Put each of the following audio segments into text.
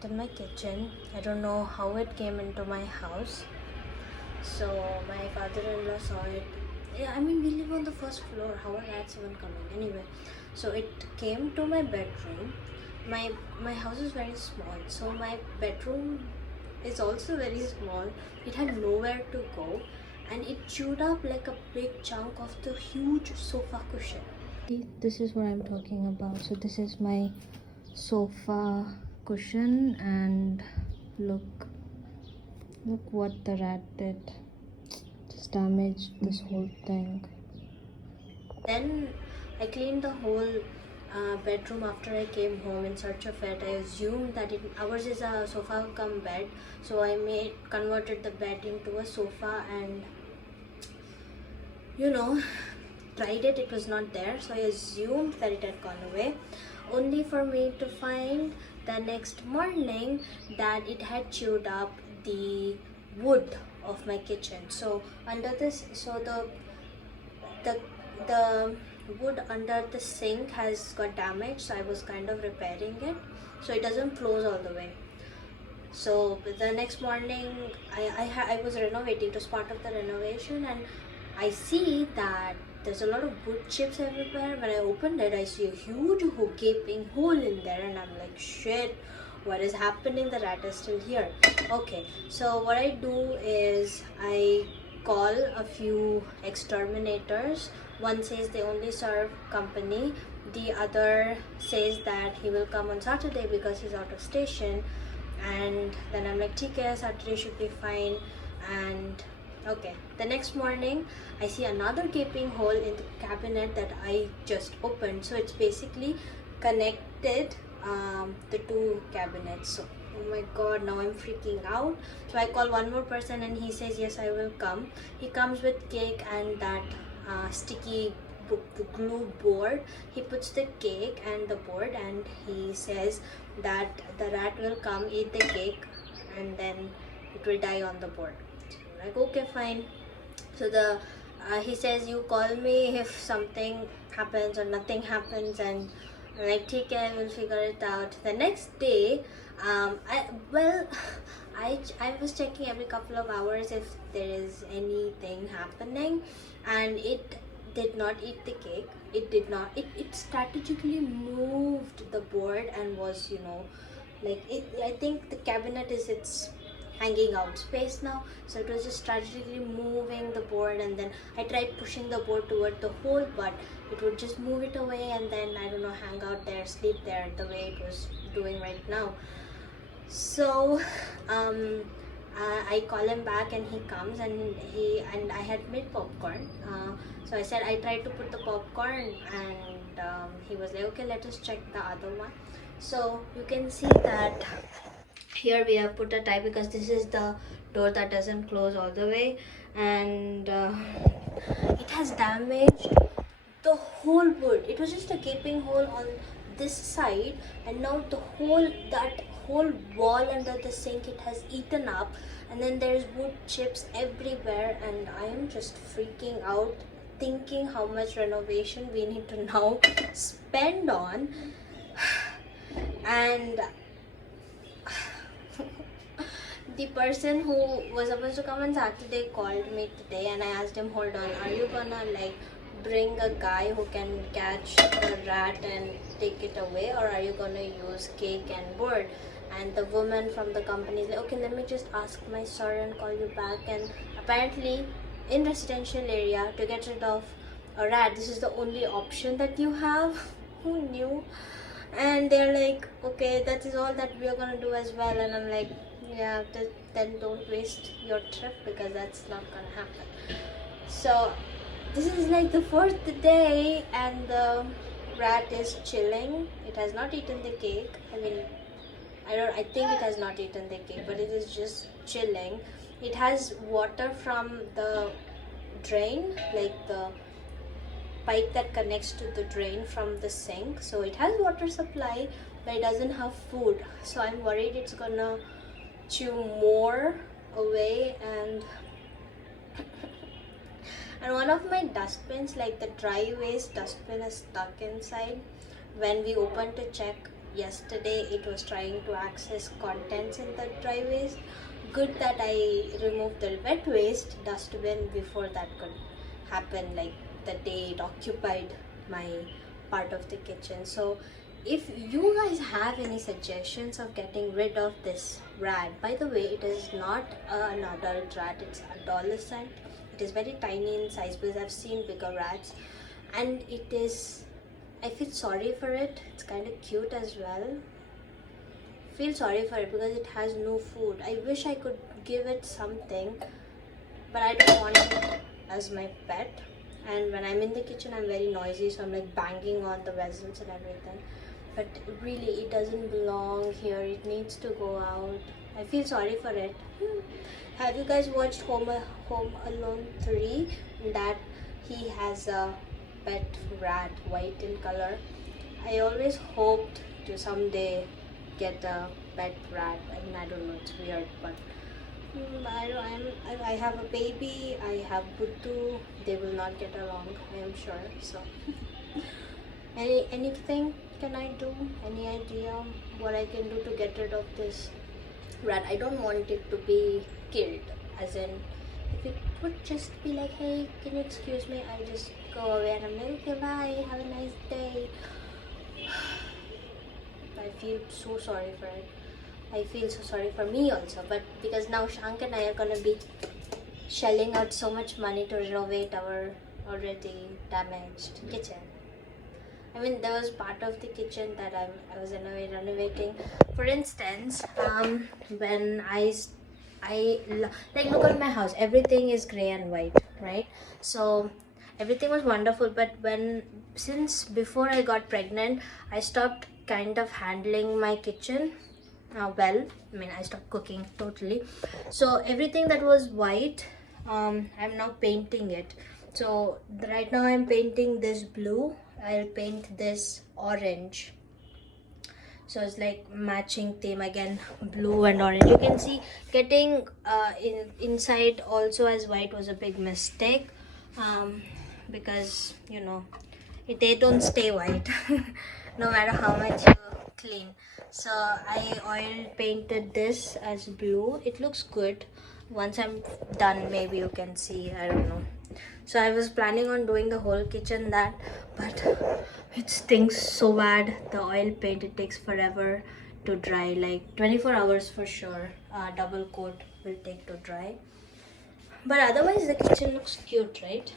rat in my kitchen. I don't know how it came into my house. So my father-in-law saw it. Yeah, I mean, we live on the first floor. How are rats even coming? Anyway, so it came to my bedroom. My house is very small, so my bedroom is also very small. It had nowhere to go, and it chewed up like a big chunk of the huge sofa cushion. See, this is what I'm talking about. So this is my sofa cushion, and look what the rat did. Just damaged this whole thing. Then I cleaned the whole bedroom after I came home in search of it. I assumed that ours is a sofa cum bed, so I converted the bed into a sofa, and tried it. It was not there, so I assumed that it had gone away, only for me to find the next morning that it had chewed up the wood of my kitchen. So under this, so the wood under the sink has got damaged, so I was kind of repairing it so it doesn't close all the way. So the next morning I was renovating. It was part of the renovation, and I see that there's a lot of wood chips everywhere. When I opened it, I see a huge gaping hole in there, and I'm like, shit, what is happening? The rat is still here. Okay, so what I do is I call a few exterminators. One says they only serve company, the other says that he will come on Saturday because he's out of station, and then I'm like, okay, Saturday should be fine. And okay, the next morning I see another gaping hole in the cabinet that I just opened. So it's basically connected the two cabinets. So oh my god, now I'm freaking out. So I call one more person, and he says yes, I will come. He comes with cake and that sticky glue board. He puts the cake and the board, and he says that the rat will come, eat the cake, and then it will die on the board. So I'm like, okay, fine. So he says, you call me if something happens or nothing happens, and I'm like, okay, we'll figure it out. The next day, I was checking every couple of hours if there is anything happening, and it did not eat the cake. It did not. It strategically moved the board and was, like it. I think the cabinet is its hanging out space now, so it was just strategically moving the board, and then I tried pushing the board toward the hole, but it would just move it away and then, I don't know, hang out there, sleep there the way it was doing right now. So I call him back, and he comes, and I had made popcorn. So I said I tried to put the popcorn, and he was like, okay, let us check the other one. So you can see that here we have put a tie because this is the door that doesn't close all the way, and it has damaged the whole wood. It was just a gaping hole on this side, and now that whole wall under the sink, it has eaten up, and then there's wood chips everywhere, and I am just freaking out, thinking how much renovation we need to now spend on. And the person who was supposed to come on Saturday called me today, and I asked him, hold on, are you gonna bring a guy who can catch the rat and take it away, or are you gonna use cake and board? And the woman from the company is like, okay, let me just ask my sir and call you back. And apparently in residential area, to get rid of a rat, this is the only option that you have. Who knew? And they're like, okay, that is all that we are gonna do as well. And I'm like, yeah, then don't waste your trip, because that's not gonna happen. So this is like the fourth day, and the rat is chilling. It has not eaten the cake. I think it has not eaten the cake, but it is just chilling. It has water from the drain, like the pipe that connects to the drain from the sink. So it has water supply, but it doesn't have food. So I'm worried it's gonna chew more away. And and one of my dustbins, like the dry waste dustbin, is stuck inside. When we opened to check yesterday it was trying to access contents in the dry waste. Good that I removed the wet waste dustbin before that could happen, like the day it occupied my part of the kitchen. So if you guys have any suggestions of getting rid of this rat, by the way, it is not an adult rat, it's adolescent. It is very tiny in size because I've seen bigger rats, and I feel sorry for it. It's kind of cute as well. Feel sorry for it because it has no food. I wish I could give it something, but I don't want it as my pet. And when I'm in the kitchen, I'm very noisy, so I'm like banging on the vessels and everything. But really, it doesn't belong here. It needs to go out. I feel sorry for it. Have you guys watched Home Alone 3? That he has a pet rat, white in color. I always hoped to someday get a pet rat. I mean, I don't know, it's weird, but I have a baby, I have Buddhu. They will not get along, I am sure. So anything can I do? Any idea what I can do to get rid of this rat? I don't want it to be killed, as in if it would just be like, hey, can you excuse me, I'll just go away and I'm like, okay, bye, have a nice day. I feel so sorry for it. I feel so sorry for me also, but because now Shank and I are gonna be shelling out so much money to renovate our already damaged kitchen. I mean, there was part of the kitchen that I was renovating. For instance, when like, look at my house. Everything is gray and white, right? So everything was wonderful, but since before I got pregnant, I stopped kind of handling my kitchen well. I mean, I stopped cooking totally. So everything that was white, I'm now painting it. So right now I'm painting this blue. I'll paint this orange. So it's like matching theme again, blue and orange. You can see getting inside also as white was a big mistake, because you know they don't stay white no matter how much you clean. So I oil painted this as blue. It looks good. Once I'm done, maybe you can see, I don't know. So I was planning on doing the whole kitchen that, but it stinks so bad. The oil paint, it takes forever to dry, like 24 hours for sure. Double coat will take to dry. But otherwise the kitchen looks cute, right?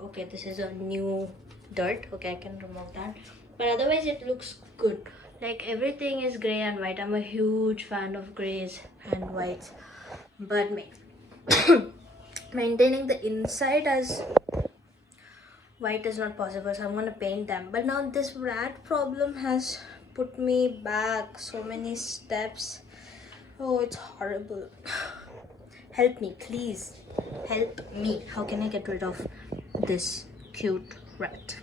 Okay, this is a new dirt. Okay, I can remove that. But otherwise it looks good. Like everything is gray and white. I'm a huge fan of grays and whites. But maintaining the inside as white is not possible, so I'm gonna paint them. But now this rat problem has put me back so many steps. Oh, it's horrible. Help me, please. Help me. How can I get rid of this cute rat?